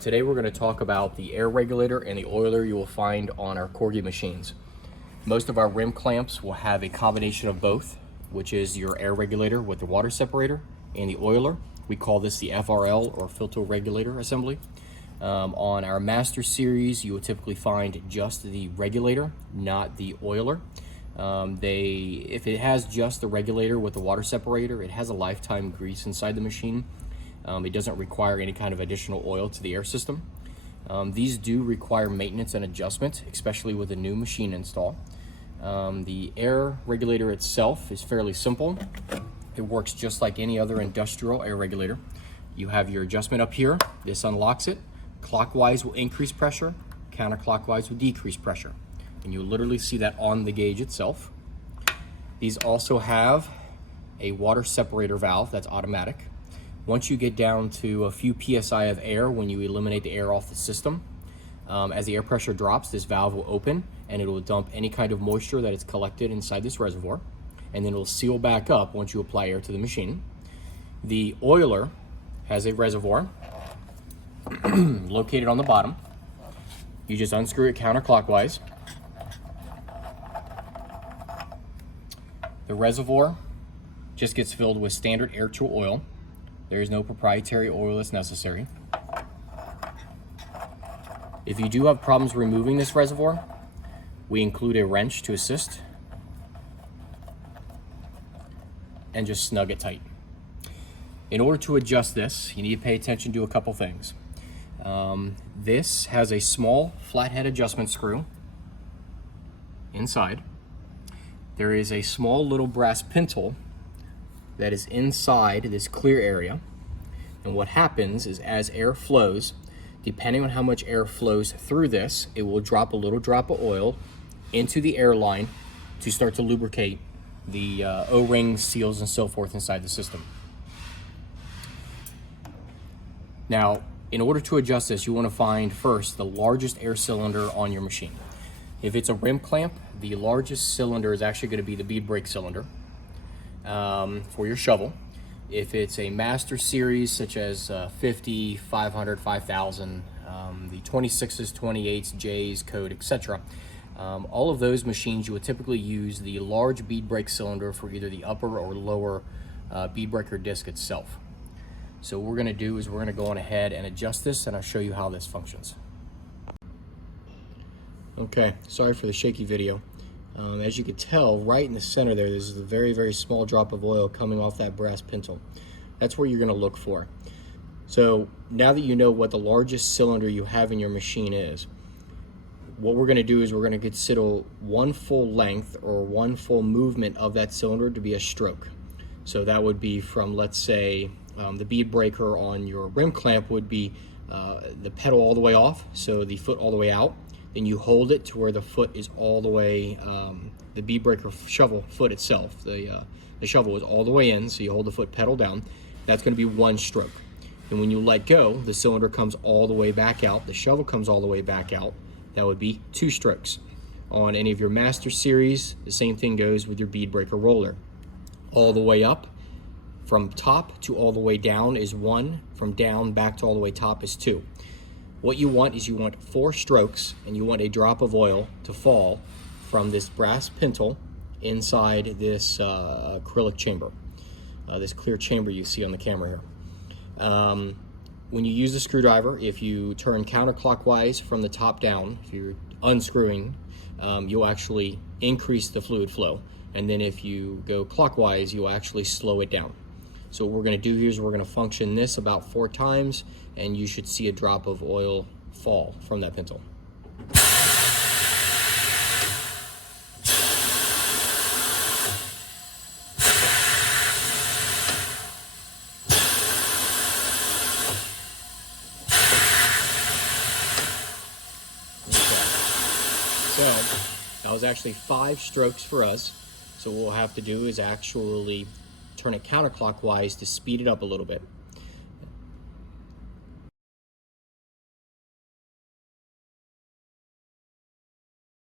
Today we're going to talk about the air regulator and the oiler you will find on our Corghi machines. Most of our rim clamps will have a combination of both, which is your air regulator with the water separator and the oiler. We call this the FRL or filter regulator assembly. On our Master Series, you will typically find just the regulator, not the oiler. If it has just the regulator with the water separator, it has a lifetime grease inside the machine. It doesn't require any kind of additional oil to the air system. These do require maintenance and adjustment, especially with a new machine install. The air regulator itself is fairly simple. It works just like any other industrial air regulator. You have your adjustment up here. This unlocks it. Clockwise will increase pressure, counterclockwise will decrease pressure. And you literally see that on the gauge itself. These also have a water separator valve that's automatic. Once you get down to a few PSI of air, when you eliminate the air off the system, as the air pressure drops, this valve will open and it will dump any kind of moisture that is collected inside this reservoir, and then it will seal back up once you apply air to the machine. The oiler has a reservoir located on the bottom. You just unscrew it counterclockwise. The reservoir just gets filled with standard air-chill oil. There is no proprietary oil that's necessary. If you do have problems removing this reservoir, we include a wrench to assist and just snug it tight. In order to adjust this, you need to pay attention to a couple things. This has a small flathead adjustment screw inside. There is a small little brass pintle that is inside this clear area, and what happens is as air flows, depending on how much air flows through this, it will drop a little drop of oil into the air line to start to lubricate the O-rings, seals, and so forth inside the system. Now, in order to adjust this, you want to find first the largest air cylinder on your machine. If it's a rim clamp, the largest cylinder is actually going to be the bead brake cylinder for your shovel. If it's a Master Series, such as 50, 500, 5000, the 26s, 28s, J's, Code, etc., all of those machines you would typically use the large bead brake cylinder for either the upper or lower bead breaker disc itself. So what we're going to do is we're going to go on ahead and adjust this, and I'll show you how this functions. Okay, sorry for the shaky video. As you can tell, right in the center there's a very, very small drop of oil coming off that brass pintle. That's where you're going to look for. So now that you know what the largest cylinder you have in your machine is, what we're going to do is we're going to consider one full length or one full movement of that cylinder to be a stroke. So that would be from, let's say, the bead breaker on your rim clamp would be the pedal all the way off, so the foot all the way out. Then you hold it to where the foot is all the way, the bead breaker shovel foot itself, the shovel is all the way in, so you hold the foot pedal down. That's going to be one stroke. And when you let go, the cylinder comes all the way back out, the shovel comes all the way back out. That would be two strokes. On any of your Master Series, the same thing goes with your bead breaker roller. All the way up, from top to all the way down is one, from down back to all the way top is two. What you want is you want 4 strokes, and you want a drop of oil to fall from this brass pintle inside this acrylic chamber, this clear chamber you see on the camera here. When you use the screwdriver, if you turn counterclockwise from the top down, if you're unscrewing, you'll actually increase the fluid flow, and then if you go clockwise, you'll actually slow it down. So what we're going to do here is we're going to function this about 4 times, and you should see a drop of oil fall from that pintle. So that was actually 5 strokes for us. So what we'll have to do is actually turn it counterclockwise to speed it up a little bit.